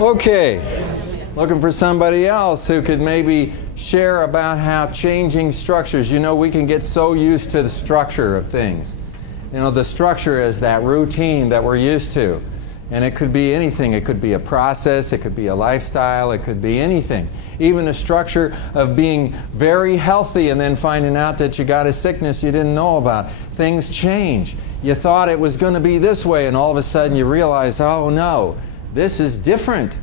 Okay, looking for somebody else who could maybe share about how changing structures, we can get so used to the structure of things. The structure is that routine that we're used to. And it could be anything. It could be a process, it could be a lifestyle, it could be anything. Even a structure of being very healthy and then finding out that you got a sickness you didn't know about. Things change. You thought it was going to be this way and all of a sudden you realize, oh no, this is different.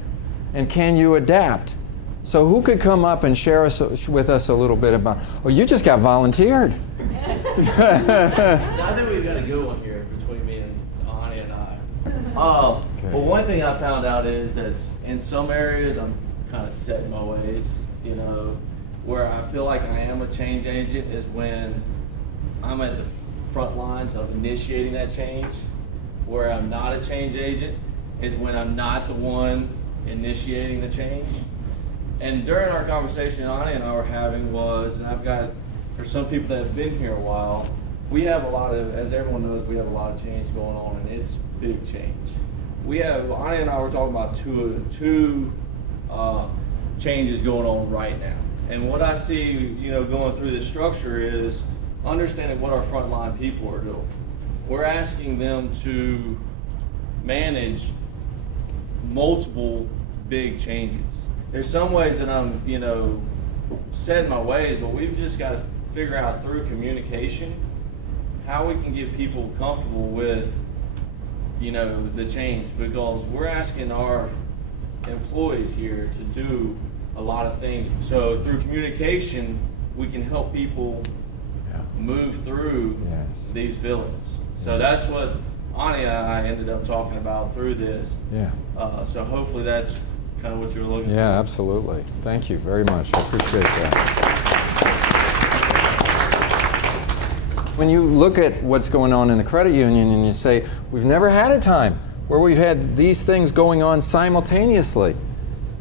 And can you adapt? So who could come up and share with us a little bit about, you just got volunteered. I think we've got a good one here between me and Ani and I. Well, one thing I found out is that in some areas I'm kind of set in my ways. Where I feel like I am a change agent is when I'm at the front lines of initiating that change. Where I'm not a change agent is when I'm not the one initiating the change. And during our conversation Ani and I were having was, and I've got, for some people that have been here a while, we have a lot of, as everyone knows, we have a lot of change going on, and it's big change. Ani and I were talking about two changes going on right now. And what I see, going through this structure is understanding what our frontline people are doing. We're asking them to manage multiple big changes. There's some ways that I'm, set in my ways, but we've just got to figure out through communication how we can get people comfortable with, the change, because we're asking our employees here to do a lot of things. So through communication, we can help people move through these feelings. So that's what Ani and I ended up talking about through this. Yeah. So hopefully that's kind of what you're looking for. Yeah, absolutely. Thank you very much. I appreciate that. When you look at what's going on in the credit union and you say, we've never had a time where we've had these things going on simultaneously.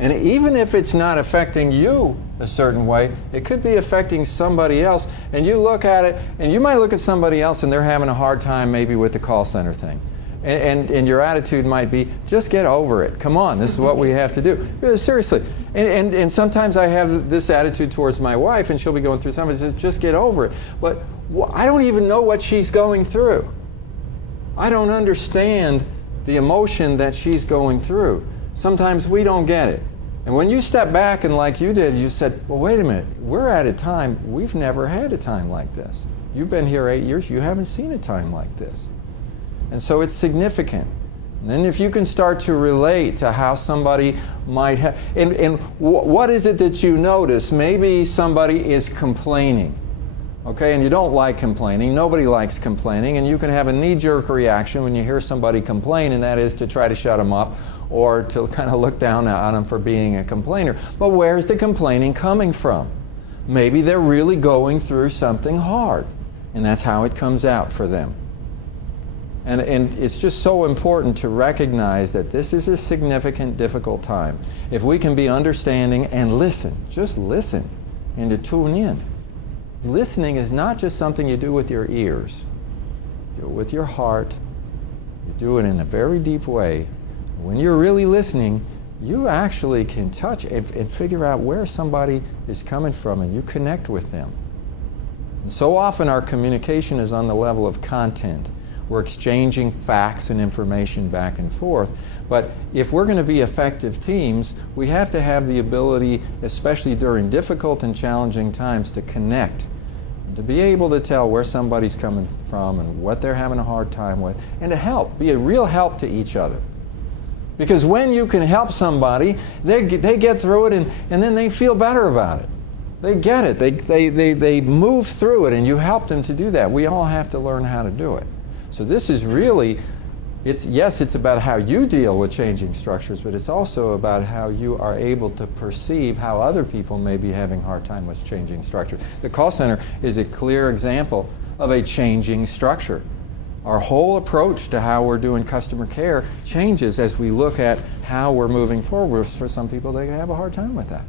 And even if it's not affecting you a certain way, it could be affecting somebody else. And you look at it, and you might look at somebody else and they're having a hard time maybe with the call center thing. And your attitude might be, just get over it. Come on, this is what we have to do. Seriously. And sometimes I have this attitude towards my wife, and she'll be going through something and says, just get over it. But I don't even know what she's going through. I don't understand the emotion that she's going through. Sometimes we don't get it. And when you step back and like you did, you said, well, wait a minute, we're at a time, we've never had a time like this. You've been here 8 years, you haven't seen a time like this. And so it's significant. And then if you can start to relate to how somebody might have, and what is it that you notice? Maybe somebody is complaining, okay, and you don't like complaining. Nobody likes complaining, and you can have a knee-jerk reaction when you hear somebody complain, and that is to try to shut them up or to kind of look down on them for being a complainer. But where's the complaining coming from? Maybe they're really going through something hard, and that's how it comes out for them. And it's just so important to recognize that this is a significant, difficult time. If we can be understanding and listen, just listen, and to tune in. Listening is not just something you do with your ears. You do it with your heart. You do it in a very deep way. When you're really listening, you actually can touch and figure out where somebody is coming from, and you connect with them. And so often our communication is on the level of content. We're exchanging facts and information back and forth. But if we're going to be effective teams, we have to have the ability, especially during difficult and challenging times, to connect. And to be able to tell where somebody's coming from and what they're having a hard time with, and to help, be a real help to each other. Because when you can help somebody, they get through it and then they feel better about it. They get it. They move through it, and you help them to do that. We all have to learn how to do it. So this is really, it's about how you deal with changing structures, but it's also about how you are able to perceive how other people may be having a hard time with changing structure. The call center is a clear example of a changing structure. Our whole approach to how we're doing customer care changes as we look at how we're moving forward. For some people, they have a hard time with that.